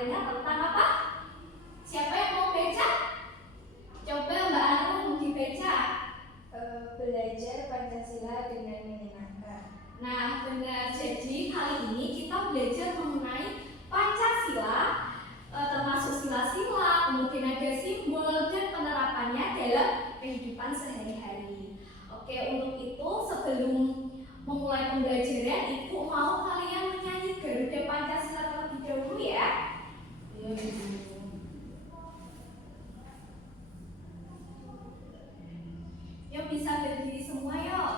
materinya tentang apa? Siapa yang mau baca? Coba Mbak Arum dibaca. Belajar Pancasila dengan menyenangkan. Nah, benar. Jadi kali ini kita belajar mengenai Pancasila, termasuk sila-sila, kemudian ada simbol dan penerapannya dalam kehidupan sehari-hari. Oke, untuk itu sebelum memulai pembelajaran, Ibu mau kalian menyanyi Garuda Pancasila terlebih dahulu ya. Yuk bisa berdiri semua yuk.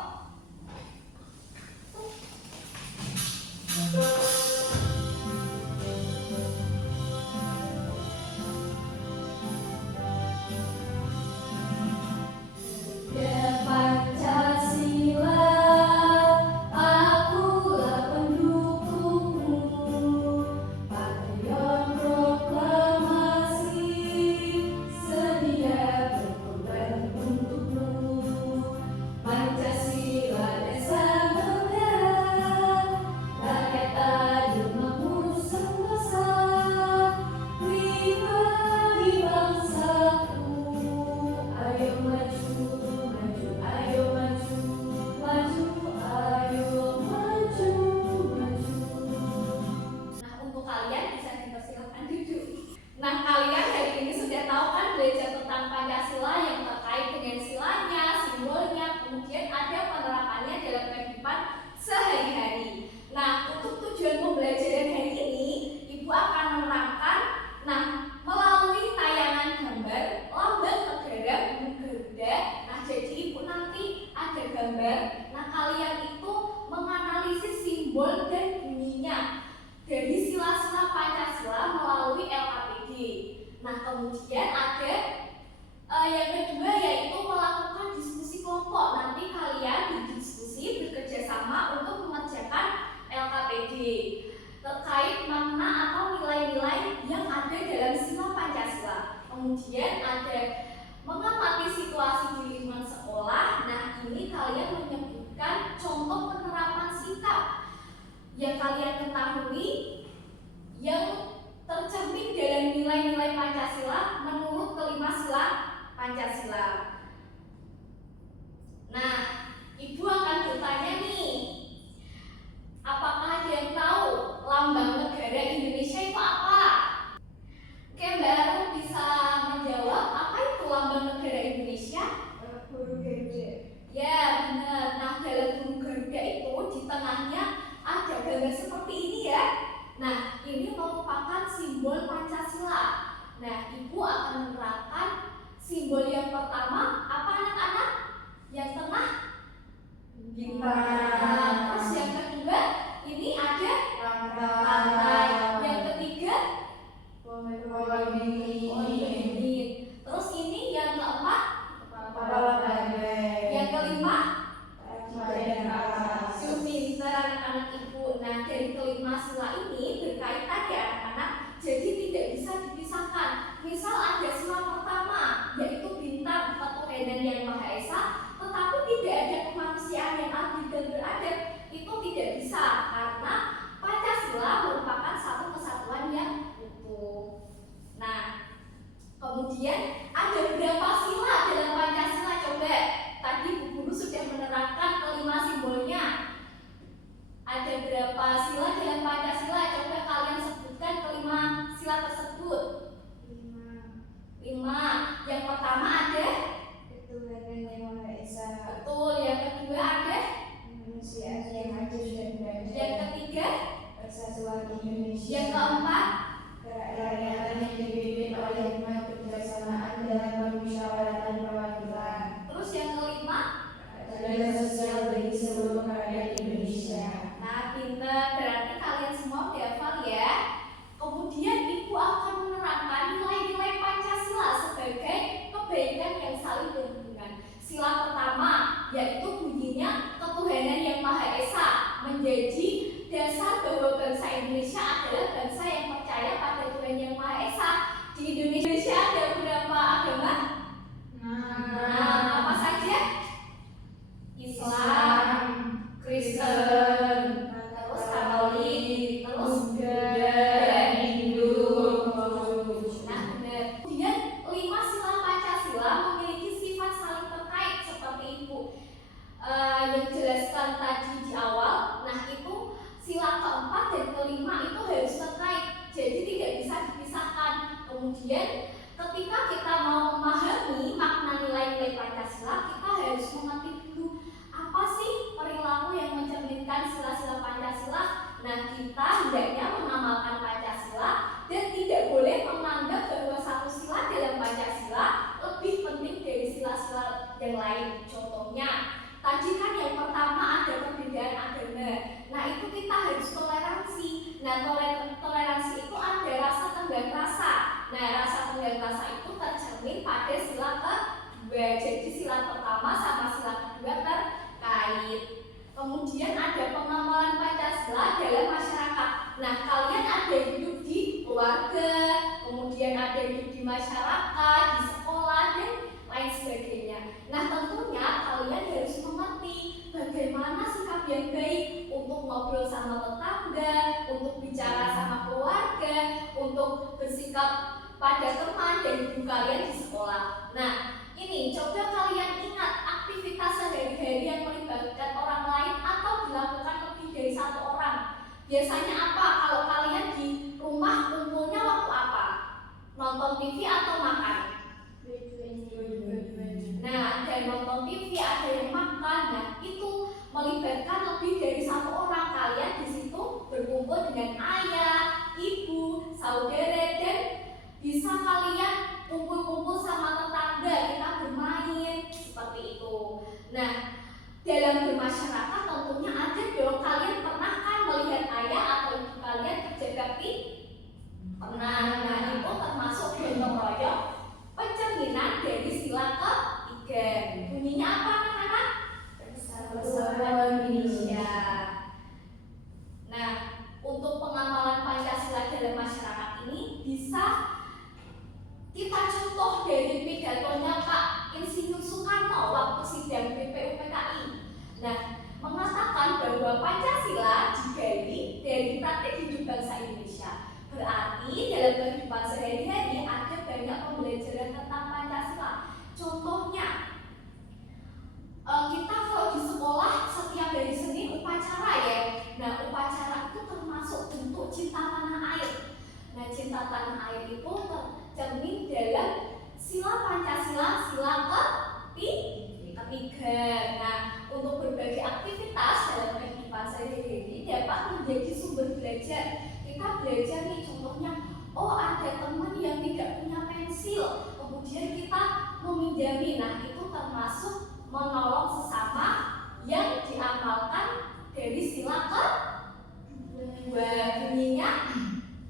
Nah, kalian hari ini sudah tahu kan belajar tentang Pancasila yang terkait dengan silanya, simbolnya, kemudian ada penerapannya dalam kehidupan sehari-hari. Nah, untuk tujuan pembelajaran hari ini, Ibu akan menerangkan, melalui tayangan gambar lambang negara Gunung Garuda. Nah, jadi Ibu nanti ada gambar. Nah, kalian itu menganalisis simbol dan bunyinya dari sila-sila Pancasila melalui LKPD. Nah, kemudian ada yang kedua yaitu melakukan diskusi kelompok. Nanti kalian berdiskusi bekerja sama untuk mengerjakan LKPD terkait makna atau nilai-nilai yang ada dalam sila Pancasila. Kemudian ada mengamati situasi di lingkungan sekolah. Nah, ini kalian menyebutkan contoh penerapan sikap yang kalian ketahui yang tercermin dalam nilai-nilai Pancasila menurut kelima sila Pancasila. Nah, Ibu akan bertanya nih, apakah ada yang tahu lambang negara Indonesia itu apa? Oke, Mbak Arum bisa menjawab, apa itu lambang negara Indonesia? Burung Garuda. Ya, benar. Nah, dalam burung Garuda itu di tengahnya ada gambar seperti ini ya. Nah, ini merupakan simbol Pancasila. Nah, Ibu akan menerangkan simbol yang pertama apa anak-anak? Yang tengah? Bintang. Terus yang kedua, ini ada pantai. Yang ketiga, pohon beringin. Terus ini yang keempat, Kepala banteng. yang kelima, Badan alas. pintar anak-anak Ibu. Nah, dari kelima sila ini berkaitan ya anak-anak, jadi tidak bisa dipisahkan. Misal ada sila pertama yaitu bintang ketuhanan yang Maha Esa, tetapi tidak ada kemanusiaan yang adil dan beradab, itu tidak bisa karena Pancasila merupakan satu kesatuan yang utuh. Nah, kemudian ada berapa sila dalam Pancasila? Coba, tadi Bu Guru sudah menerangkan kelima simbolnya. Ada berapa sila dalam Pancasila? Coba kalian sebutkan kelima sila tersebut. 5. Yang pertama ada Ketuhanan yang Maha Esa. betul. Yang kedua ada Kemanusiaan yang adil dan beradab. yang ketiga, Persatuan Indonesia. yang keempat, Kerakyatan yang dipimpin oleh hikmat kebijaksanaan Kemudian ketika kita mau memahami makna nilai-nilai Pancasila, kita harus mengerti dulu apa sih perilaku yang mencerminkan sila-sila Pancasila. Nah, kita hendaknya mengamalkan Pancasila dan tidak boleh menganggap bahwa satu sila dalam Pancasila lebih penting dari sila-sila yang lain. Contohnya, tadi kan yang pertama ada perbedaan agama. Nah, itu kita harus toleransi. Nah, toleransi itu ada rasa tenggang rasa. Nah, rasa tenggang rasa itu tercermin pada sila kedua. Jadi sila pertama sama sila kedua terkait. Kemudian ada pengamalan Pancasila dalam masyarakat. Nah, kalian ada hidup di keluarga, kemudian ada hidup di masyarakat, di sekolah, dan lain sebagainya. Nah, tentunya kalian harus mengerti bagaimana sikap yang baik untuk ngobrol sama tetangga, untuk bicara sama keluarga, untuk bersikap pada teman dan guru kalian di sekolah. Nah, ini coba kalian ingat aktivitas sehari-hari yang melibatkan orang lain atau dilakukan lebih dari satu orang. Biasanya apa kalau kalian di rumah kumpulnya waktu apa? Nonton TV atau makan? Nah, ada yang nonton TV, ada yang makan. Nah, itu melibatkan lebih dari satu orang. Kalian di situ berkumpul dengan ayah, ibu, saudara, dan bisa kalian kumpul-kumpul sama tetangga, kita bermain seperti itu. Nah, dalam bermasyarakat tentunya ada dong. Kalian pernah kan melihat ayah atau ibu kalian kerja bakti? Pernah. Nah, itu termasuk gotong royong, pencerminan dari sila ketiga. Bunyinya apa anak-anak? Persatuan Indonesia. Nah, untuk pengamalan Pancasila dalam masyarakat ini bisa kita contoh dari pidatonya Pak Insinyur Soekarno waktu sidang BPUPKI. Nah, mengatakan bahwa Pancasila digali dari praktik hidup bangsa Indonesia. Berarti dalam kehidupan sehari-hari ada banyak pembelajaran tentang Pancasila. Contohnya, kita kalau di sekolah setiap hari Senin upacara ya. Nah, upacara itu termasuk bentuk cinta tanah air. Nah, cinta tanah air itu tercermin dalam sila Pancasila, sila ketiga. Nah, untuk berbagai aktivitas dalam kehidupan sehari-hari dapat menjadi sumber belajar. Kita belajar nih, contohnya, oh ada teman yang tidak punya pensil, kemudian kita meminjami. Nah, itu termasuk menolong sesama yang diamalkan dari sila kedua. Bunyinya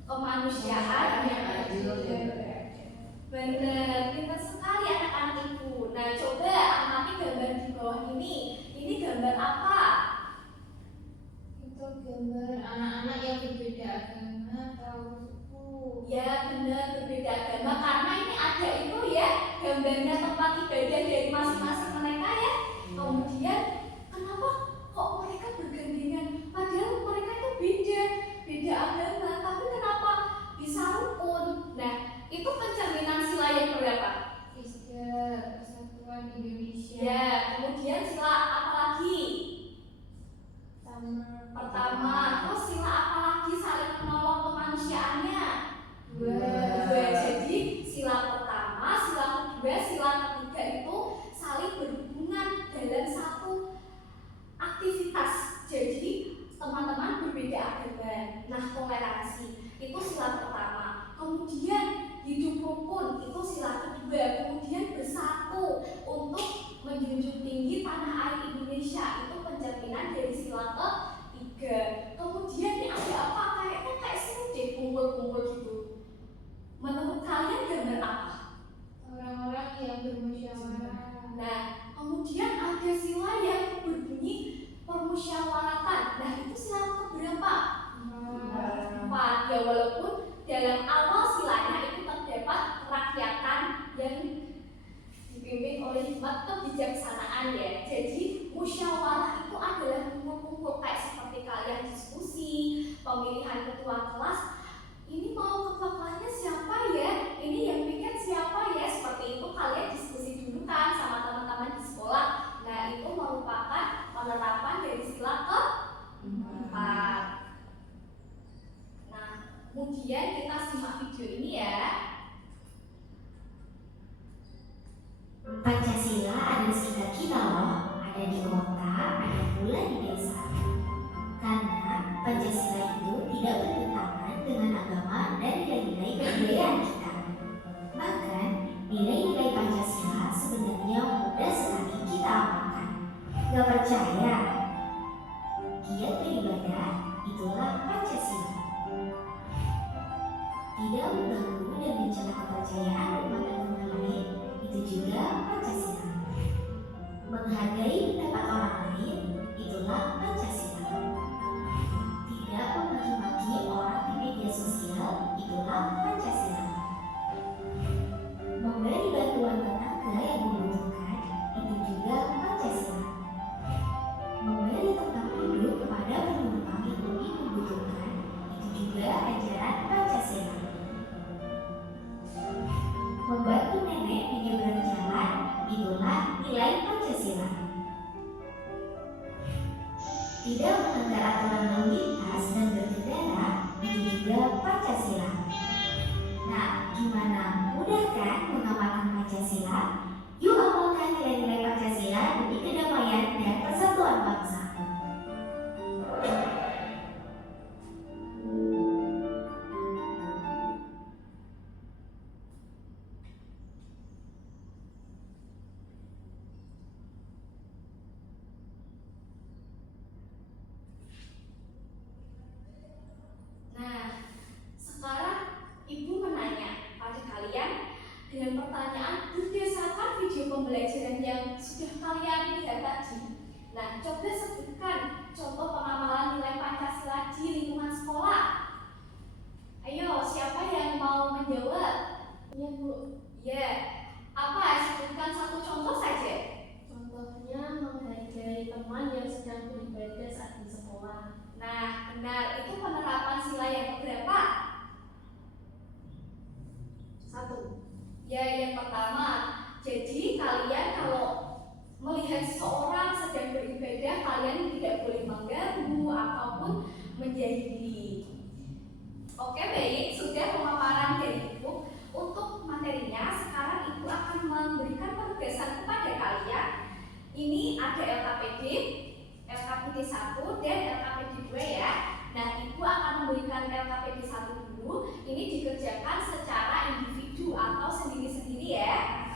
kemanusiaan yang adil dan beradab. Benar, pintar sekali anak-anak ibu. Nah, coba amati gambar di bawah ini. Ini gambar apa? Itu gambar anak-anak yang berbeda agama atau suku. Ya, benar, berbeda agama. Karena ini ada itu ya, gambarnya tempat ibadah dari masing-masing mereka ya. Kemudian, kenapa kok mereka bergandengan? Padahal mereka itu beda agama. Tapi kenapa bisa rukun? Nah, itu pencerminan sila yang berapa? Persatuan Indonesia. Ya, kemudian sila apa lagi? Pertama, terus sila apa lagi saling menolong kemanusiaannya? Dua. Jadi sila pertama, sila kedua, sila ketiga itu saling berhubungan dalam satu aktivitas. Jadi teman-teman berbeda agama. Nah, toleransi itu sila pertama. Kemudian hidup rukun itu sila kedua. Kemudian bersatu untuk menjunjung tinggi tanah air Indonesia itu pencerminan dari sila ketiga. Kemudian ini ada apa? Kayaknya kayak seru deh kumpul-kumpul gitu. Menurut kalian gambar apa? Orang-orang yang bermusyawarah. Nah, kemudian ada sila yang berbunyi permusyawaratan. Nah, itu sila keberapa? 4. Ya, walaupun dalam awal silanya itu terdapat kerakyatan tidak mengganggu dan mencela kepercayaan umat agama lain, itu juga Pancasila. Menghargai pendapat orang lain, itulah Pancasila. Tidak memaki-maki orang di media sosial, itulah Pancasila. Memberi bantuan tetangga yang membutuhkan, itu juga Pancasila. Memberi tempat duduk kepada penumpang yang lebih membutuhkan, itu juga ajaran Pancasila. Membantu nenek menyeberang jalan, itulah nilai Pancasila. Tidak melanggar aturan lalu lintas dan berkendara, itu juga Pancasila. Nah, gimana? Mudah kan mengamalkan Pancasila? Yuk amalkan nilai-nilai Pancasila demi kedamaian dan persatuan bangsa. Nah, sekarang Ibu menanya pada kalian dengan pertanyaan berdasarkan video pembelajaran yang sudah kalian lihat tadi. Nah, coba sebutkan contoh pengamalan nilai Pancasila di lingkungan sekolah. Ayo, siapa yang mau menjawab? Ya Bu, Ya, apa? Sebutkan satu contoh saja. contohnya menghargai teman yang sedang beribadah saat di sekolah. Nah, benar, itu penerapan sila yang keberapa? 1. Ya, yang pertama. Jadi kalian kalau melihat seseorang sedang beribadah, kalian tidak boleh mengganggu ataupun menjahili. Oke, baik, sudah pemaparan dari Ibu. Untuk materinya, sekarang Ibu akan memberikan penugasan kepada kalian. Ini ada LKPD 1 dan LKPD 2 ya. Nah, Ibu akan memberikan LKPD 1 dulu. Ini dikerjakan secara individu atau sendiri-sendiri ya.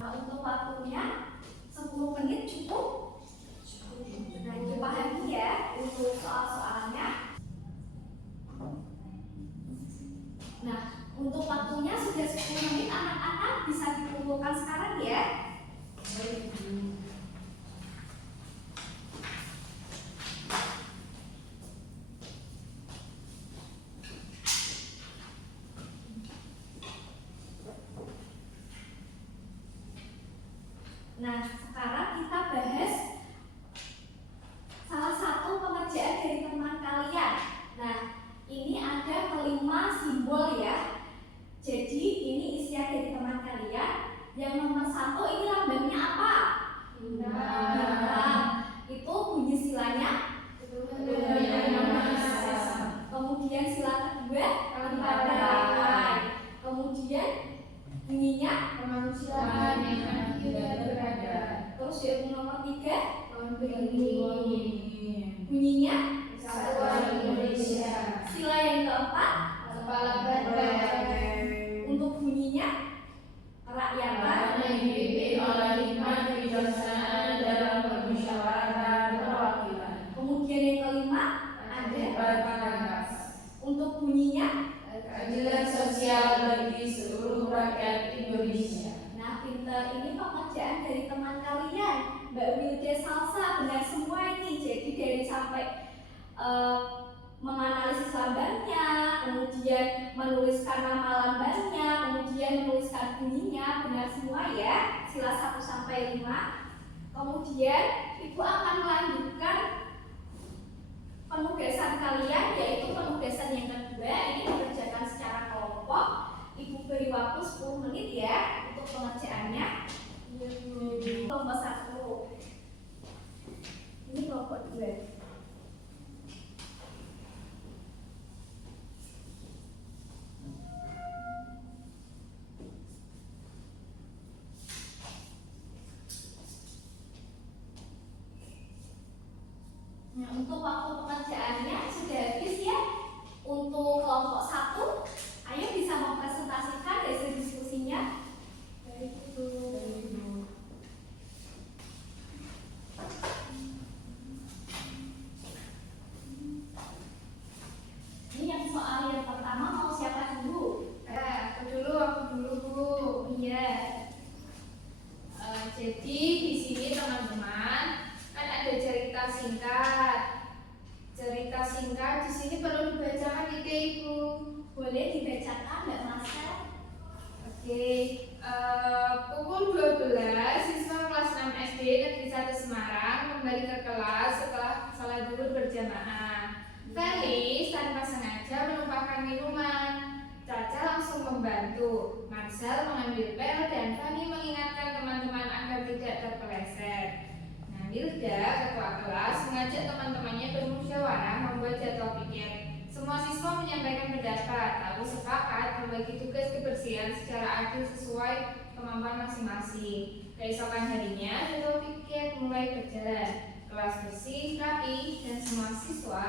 Nah, untuk waktunya 10 menit cukup. Nah, dipahami ya untuk soal-soalnya. Nah, untuk waktunya sudah 10 menit, anak-anak bisa dikumpulkan sekarang ya. Nah, sekarang kita bahas salah satu pengerjaan dari teman kalian. Nah, ini ada kelima simbol ya. Jadi ini isian dari teman kalian. Yang nomor 1 ini lambangnya apa? Bintang. Itu bunyi silanya. Kemudian sila kedua kalimat. Kemudian bunyinya Kemanusiaan yang tidak beradab. terus yang nomor 3 Bunyinya bunyinya Kesatuan Indonesia. sila yang keempat Kepala badan untuk bunyinya kerakyatan. yang dipimpin oleh hikmat kebijaksanaan dalam permusyawaratan perwakilan. Kemudian yang kelima ada Batas untuk bunyinya. keadilan sosial bagi seluruh rakyat Indonesia. Nah, pinter, ini pekerjaan dari teman kalian, Mbak Wilda Salsa, benar semua ini. Jadi dari sampai menganalisis lambangnya, kemudian menuliskan nama lambangnya, kemudian menuliskan bunyinya, benar semua ya. Sila 1 sampai 5. Kemudian Ibu akan melanjutkan penugasan kalian, yaitu penugasan yang kedua. Ini dikerjakan secara kelompok. Ibu beri waktu 10 menit ya untuk pengerjaannya. Kelompok 1. Ini kelompok 2. Nah, untuk waktu pengerjaannya sudah habis ya. Untuk Boleh dibacakan Mbak Marcel? Oke, pukul 12 siswa kelas 6 SD Negeri 1 Semarang kembali ke kelas setelah salat zuhur berjamaah. Felis tanpa sengaja menumpahkan minuman. Caca langsung membantu. Marcel mengambil pel dan Fani mengingatkan teman-teman agar tidak terpeleset. Nah, Wilda, ketua kelas, mengajak teman-temannya bermusyawarah membuat jadwal pikir. Semua siswa menyampaikan pendapat, lalu sepakat membagi tugas kebersihan secara adil sesuai kemampuan masing-masing. Keesokan harinya, jadwal pikir mulai berjalan. Kelas bersih, rapi, dan semua siswa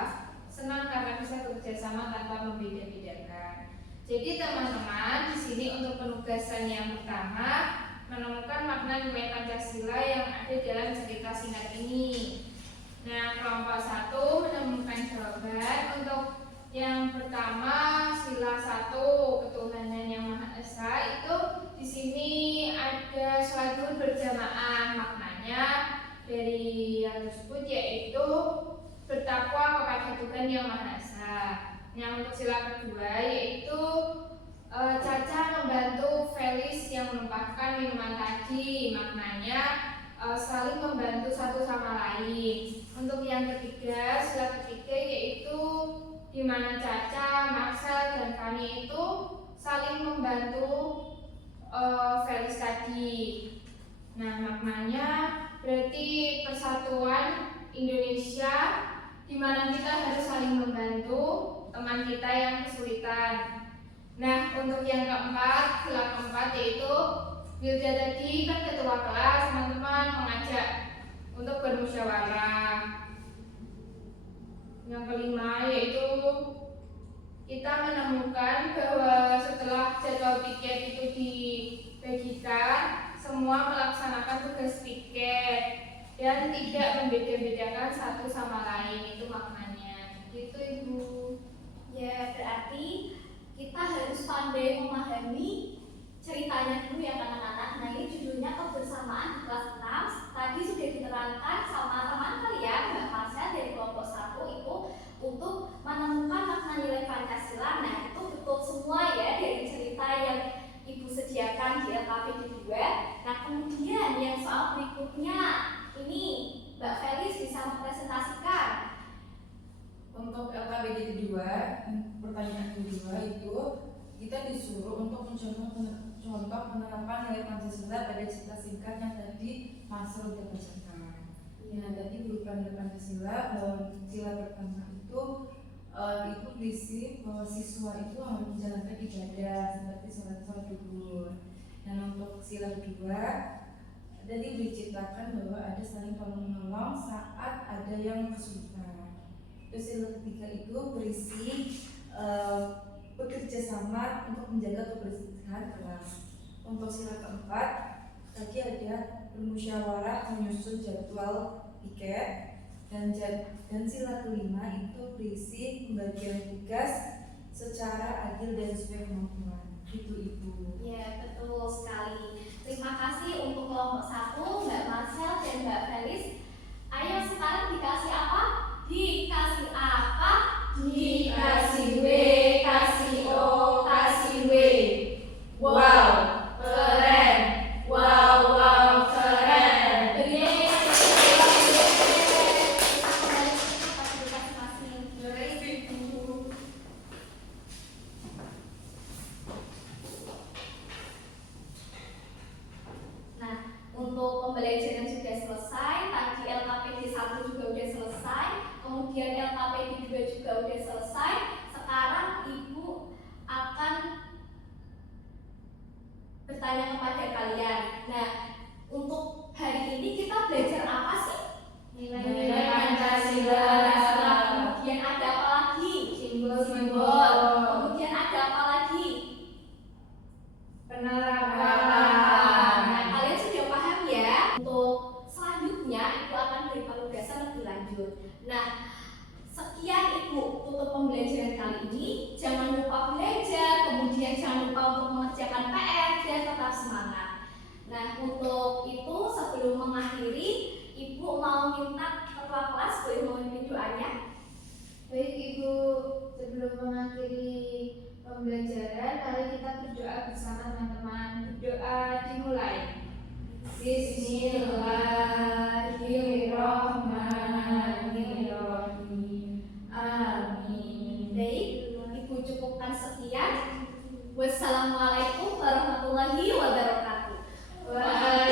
senang karena bisa bekerja sama tanpa membeda-bedakan. Jadi teman-teman, di sini untuk penugasan yang pertama, menemukan makna nilai Pancasila yang ada dalam cerita singkat ini. Nah, kelompok 1 menemukan jawaban untuk yang pertama, sila 1, ketuhanan yang Maha Esa. Itu di sini ada sholat zuhur berjamaah. Maknanya dari yang tersebut yaitu bertakwa kepada Tuhan yang Maha Esa. Yang untuk sila kedua yaitu Caca membantu Felis yang menumpahkan minuman tadi. Maknanya saling membantu satu sama lain. Untuk yang ketiga, sila ketiga yaitu di mana Caca, Marcel, dan Fani itu saling membantu Felis tadi. Nah, maknanya berarti persatuan Indonesia di mana kita harus saling membantu teman kita yang kesulitan. Nah, untuk yang keempat, sila keempat yaitu Wilda tadi kan ketua kelas, teman-teman mengajak untuk bermusyawarah. Yang kelima yaitu kita menemukan bahwa setelah jadwal piket itu dibagikan, semua melaksanakan tugas piket dan tidak membeda-bedakan satu sama lain. Itu maknanya. Gitu Ibu. Ya, berarti kita harus pandai memahami ceritanya dulu ya anak-anak. Nah, ini judulnya kebersamaan di kelas 6. Tadi sudah diterangkan sama teman kalian Mbak Marcel dari kelompok 1 itu untuk menemukan makna nilai Pancasila. Nah, itu betul semua ya dari cerita yang Ibu sediakan di LKPD 2. Nah, kemudian yang soal berikutnya ini Mbak Felis bisa mempresentasikan. Untuk LKPD kedua, pertanyaan kedua itu kita disuruh untuk contoh penerapan nilai Pancasila pada cerita singkat yang tadi Mas sudah bacakan. Nah, tadi berupa nilai Pancasila, sila pertama itu berisi bahwa siswa itu harus menjalankan ibadah seperti sholat zuhur. Dan untuk sila kedua tadi diceritakan bahwa ada saling tolong menolong saat ada yang kesulitan. Terus sila ketiga itu berisi bekerja sama untuk menjaga kebersihan kelas. Untuk sila keempat tadi ada bermusyawarah menyusun jadwal piket, dan sila kelima itu berisi pembagian tugas secara adil dan sesuai kemampuan. Itu Ibu. Ya, betul sekali. Terima kasih untuk kelompok 1 Mbak Marcel dan Mbak Felis. Ayo sekarang dikasih apa? Dikasih apa? Dikasih W, kasih O, kasih W. Wow, keren. Wow, wow, keren. Yeay. Kita kembali ke fasilitas masing-masing. Nah, untuk pembelajaran sudah selesai. Tadi LKPD 1 juga sudah selesai. Kemudian LKPD 2 juga sudah selesai. Sekarang Ibu akan bertanya kepada kalian. Nah, untuk hari ini kita belajar apa sih? Nilai Pancasila. Kemudian ada apa lagi? Simbol-simbol. Kemudian ada apa lagi? Penerapan. Nah, kalian sudah paham ya? Untuk selanjutnya Ibu akan beri penugasan lebih lanjut. Nah, sekian Ibu untuk pembelajaran kali ini. Jangan lupa belajar, kemudian jangan lupa untuk mengerjakan PR dan tetap semangat. Nah, untuk itu sebelum mengakhiri, Ibu mau minta ketua kelas boleh memimpin doanya. Baik Ibu, sebelum mengakhiri sekian. Wassalamualaikum warahmatullahi wabarakatuh. Waalaikumsalam